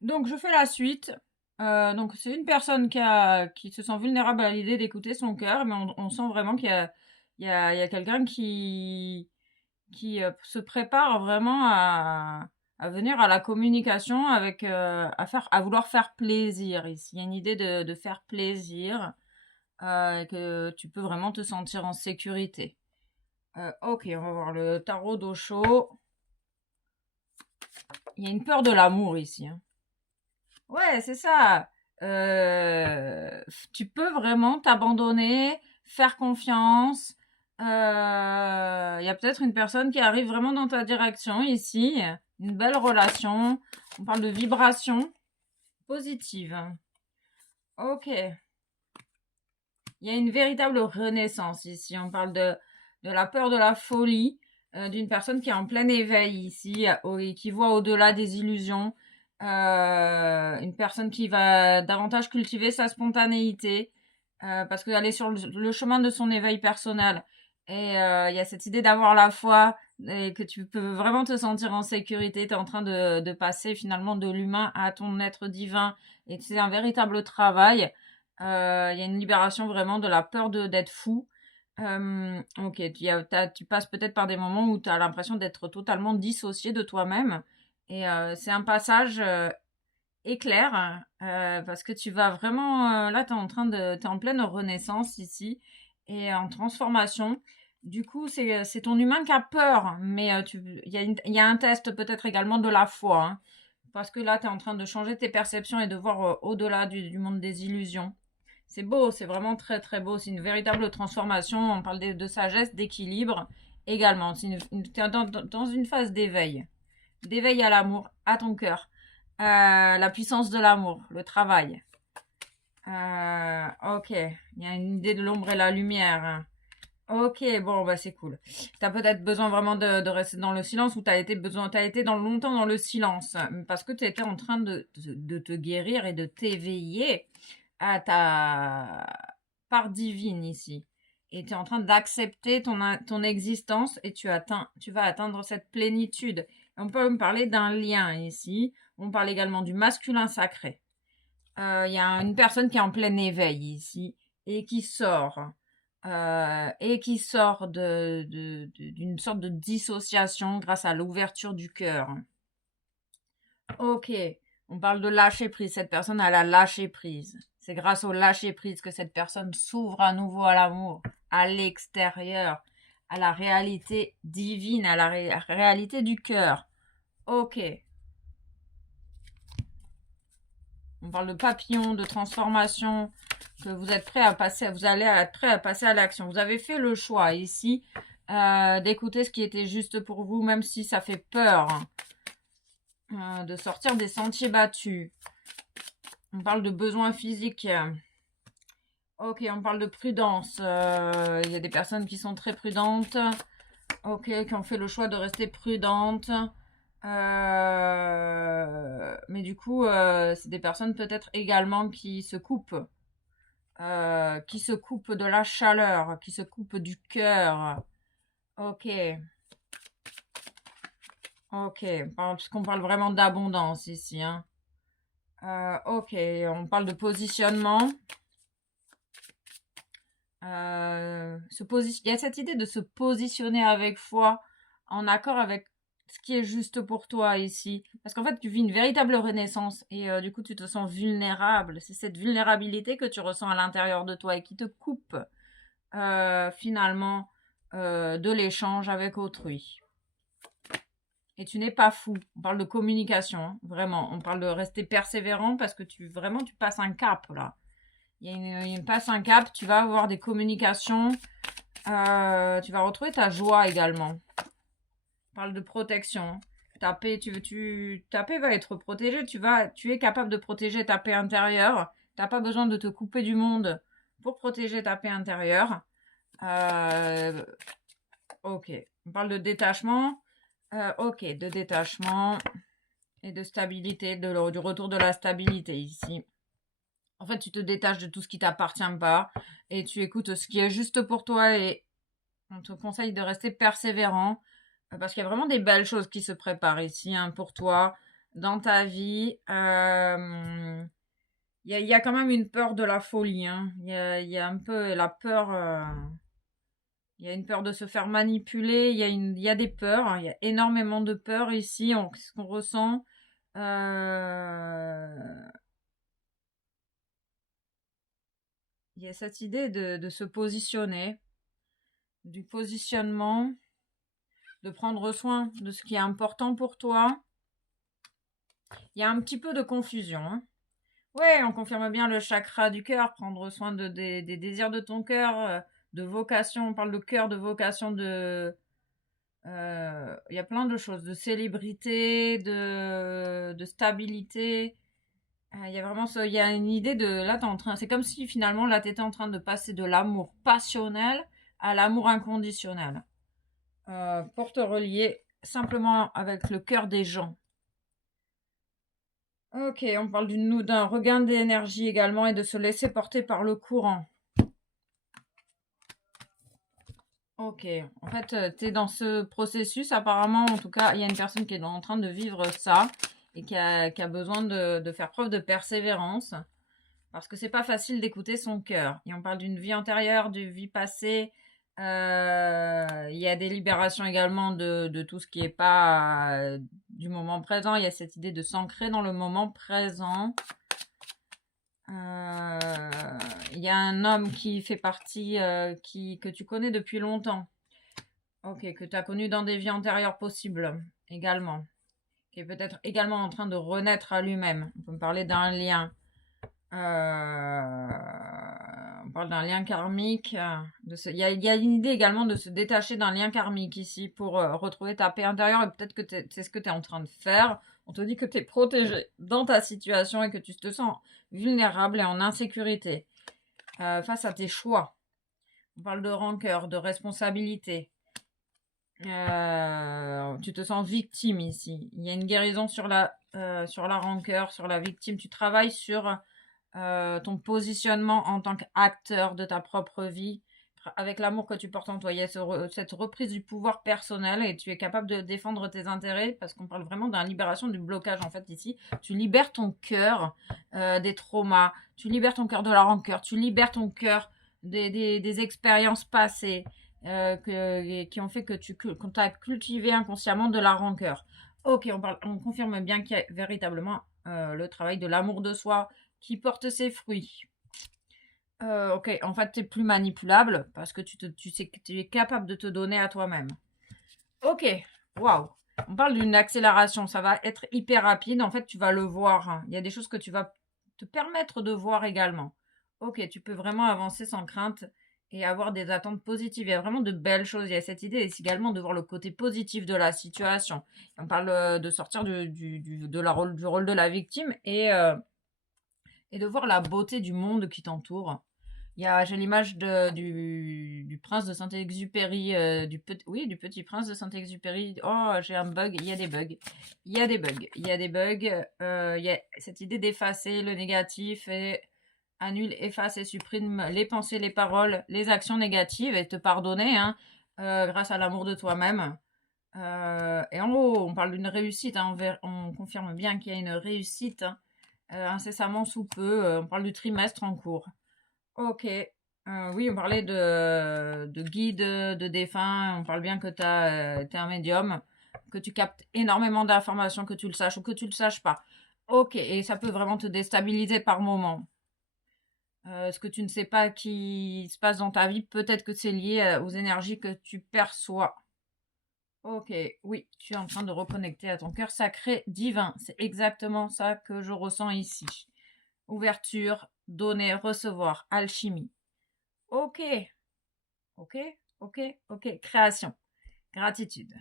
Donc, je fais la suite. Donc, c'est une personne qui se sent vulnérable à l'idée d'écouter son cœur, mais on sent vraiment qu'il y a quelqu'un qui se prépare vraiment à venir à la communication avec, à vouloir faire plaisir ici. Il y a une idée de faire plaisir, et que tu peux vraiment te sentir en sécurité. Ok, on va voir le tarot d'Osho. Il y a une peur de l'amour ici, hein. Ouais, c'est ça. Tu peux vraiment t'abandonner, faire confiance. Il y a peut-être une personne qui arrive vraiment dans ta direction ici. Une belle relation. On parle de vibration positive. Ok. Il y a une véritable renaissance ici. On parle de la peur de la folie, d'une personne qui est en plein éveil ici, et qui voit au-delà des illusions. Une personne qui va davantage cultiver sa spontanéité, parce qu'elle est sur le chemin de son éveil personnel. Et il y a cette idée d'avoir la foi et que tu peux vraiment te sentir en sécurité. Tu es en train de passer finalement de l'humain à ton être divin. Et c'est un véritable travail. Il y a une libération vraiment de la peur d'être fou. Ok, tu passes peut-être par des moments où tu as l'impression d'être totalement dissocié de toi-même. Et c'est un passage éclair, parce que tu vas vraiment... là, t'es en pleine renaissance ici et en transformation. Du coup, c'est ton humain qui a peur, mais il y a un test peut-être également de la foi, hein, parce que là, tu es en train de changer tes perceptions et de voir au-delà du monde des illusions. C'est beau, c'est vraiment très très beau. C'est une véritable transformation. On parle de sagesse, d'équilibre également. T'es dans une phase d'éveil. D'éveil à l'amour, à ton cœur. La puissance de l'amour, le travail. Ok, il y a une idée de l'ombre et la lumière. Ok, bon, bah c'est cool. T'as peut-être besoin vraiment de rester dans le silence ou t'as été longtemps dans le silence parce que tu étais en train de te guérir et de t'éveiller à ta part divine ici. Et tu es en train d'accepter ton existence et tu vas atteindre cette plénitude. On peut me parler d'un lien ici. On parle également du masculin sacré. Il y a une personne qui est en plein éveil ici et qui sort. D'une sorte de dissociation grâce à l'ouverture du cœur. Ok, on parle de lâcher prise. Cette personne, elle a lâché prise. C'est grâce au lâcher prise que cette personne s'ouvre à nouveau à l'amour, à l'extérieur, à la réalité divine, à la réalité du cœur. Ok, on parle de papillon, de transformation, que vous êtes prêt à passer, vous allez être prêt à passer à l'action. Vous avez fait le choix ici d'écouter ce qui était juste pour vous, même si ça fait peur, hein, de sortir des sentiers battus. On parle de besoins physiques. Ok, on parle de prudence. Il y a des personnes qui sont très prudentes. Ok, qui ont fait le choix de rester prudentes. Mais du coup, c'est des personnes peut-être également qui se coupent de la chaleur, qui se coupent du cœur. Ok, ok, parce qu'on parle vraiment d'abondance ici, hein. Ok, on parle de positionnement. Il y a cette idée de se positionner avec foi, en accord avec ce qui est juste pour toi ici. Parce qu'en fait, tu vis une véritable renaissance et du coup, tu te sens vulnérable. C'est cette vulnérabilité que tu ressens à l'intérieur de toi et qui te coupe finalement de l'échange avec autrui. Et tu n'es pas fou. On parle de communication, hein, vraiment. On parle de rester persévérant parce que tu passes un cap là. Il passe un cap, tu vas avoir des communications, tu vas retrouver ta joie également. On parle de protection. Ta paix va être protégée, tu es capable de protéger ta paix intérieure. Tu n'as pas besoin de te couper du monde pour protéger ta paix intérieure. Euh, ok, on parle de détachement. Ok, de détachement et de stabilité, du retour de la stabilité ici. En fait, tu te détaches de tout ce qui t'appartient pas et tu écoutes ce qui est juste pour toi et on te conseille de rester persévérant parce qu'il y a vraiment des belles choses qui se préparent ici, hein, pour toi dans ta vie. Il y a quand même une peur de la folie, hein. Il y a un peu la peur. Il y a une peur de se faire manipuler. Il y a des peurs, hein. Il y a énormément de peurs ici. Ce qu'on ressent. Il y a cette idée de se positionner, du positionnement, de prendre soin de ce qui est important pour toi. Il y a un petit peu de confusion, hein. Ouais, on confirme bien le chakra du cœur, prendre soin des désirs de ton cœur, de vocation. On parle de cœur, de vocation, il y a plein de choses, de célébrité, de stabilité. Il y a vraiment il y a une idée de, là, c'est comme si finalement, là, t'étais en train de passer de l'amour passionnel à l'amour inconditionnel. Pour te relier simplement avec le cœur des gens. Ok, on parle d'un regain d'énergie également et de se laisser porter par le courant. Ok, en fait, tu es dans ce processus, apparemment, en tout cas, il y a une personne qui est en train de vivre ça et qui a besoin de faire preuve de persévérance parce que c'est pas facile d'écouter son cœur. Et on parle d'une vie antérieure, d'une vie passée. Il y a des libérations également de tout ce qui est pas du moment présent. Il y a cette idée de s'ancrer dans le moment présent. Il y a un homme qui fait partie, que tu connais depuis longtemps. Ok, que tu as connu dans des vies antérieures possibles également. Qui est peut-être également en train de renaître à lui-même. On peut me parler d'un lien. On parle d'un lien karmique. Il y a une idée également de se détacher d'un lien karmique ici pour retrouver ta paix intérieure. Et peut-être que c'est ce que tu es en train de faire. On te dit que tu es protégé dans ta situation et que tu te sens vulnérable et en insécurité face à tes choix. On parle de rancœur, de responsabilité. Tu te sens victime ici. Il y a une guérison sur la rancœur, sur la victime. Tu travailles sur ton positionnement en tant qu'acteur de ta propre vie, avec l'amour que tu portes en toi. Il y a cette reprise du pouvoir personnel et tu es capable de défendre tes intérêts parce qu'on parle vraiment d'une libération du blocage en fait ici. Tu libères ton cœur des traumas, tu libères ton cœur de la rancœur, tu libères ton cœur des expériences passées qui ont fait que tu as cultivé inconsciemment de la rancœur. Ok, on confirme bien qu'il y a véritablement le travail de l'amour de soi qui porte ses fruits. Ok, en fait, tu es plus manipulable parce que tu sais que tu es capable de te donner à toi-même. Ok, waouh. On parle d'une accélération, ça va être hyper rapide. En fait, tu vas le voir, hein. Il y a des choses que tu vas te permettre de voir également. Ok, tu peux vraiment avancer sans crainte et avoir des attentes positives. Il y a vraiment de belles choses. Il y a cette idée également de voir le côté positif de la situation. On parle de sortir du rôle de la victime et de voir la beauté du monde qui t'entoure. J'ai l'image du prince de Saint-Exupéry, du petit prince de Saint-Exupéry. Oh, j'ai un bug. Il y a des bugs. Il y a des bugs. Il y a des bugs. Il y a cette idée d'effacer le négatif et annule, efface et supprime les pensées, les paroles, les actions négatives et te pardonner, hein, grâce à l'amour de toi-même. Et en haut, on parle d'une réussite, hein, on confirme bien qu'il y a une réussite, hein, incessamment sous peu. On parle du trimestre en cours. Ok. Oui, on parlait de guide, de défunt. On parle bien que tu es un médium, que tu captes énormément d'informations, que tu le saches ou que tu le saches pas. Ok, et ça peut vraiment te déstabiliser par moment. Ce que tu ne sais pas qui se passe dans ta vie, peut-être que c'est lié aux énergies que tu perçois. Ok, oui, tu es en train de reconnecter à ton cœur sacré divin. C'est exactement ça que je ressens ici. Ouverture, donner, recevoir, alchimie. Ok, ok, ok, ok. Création, gratitude.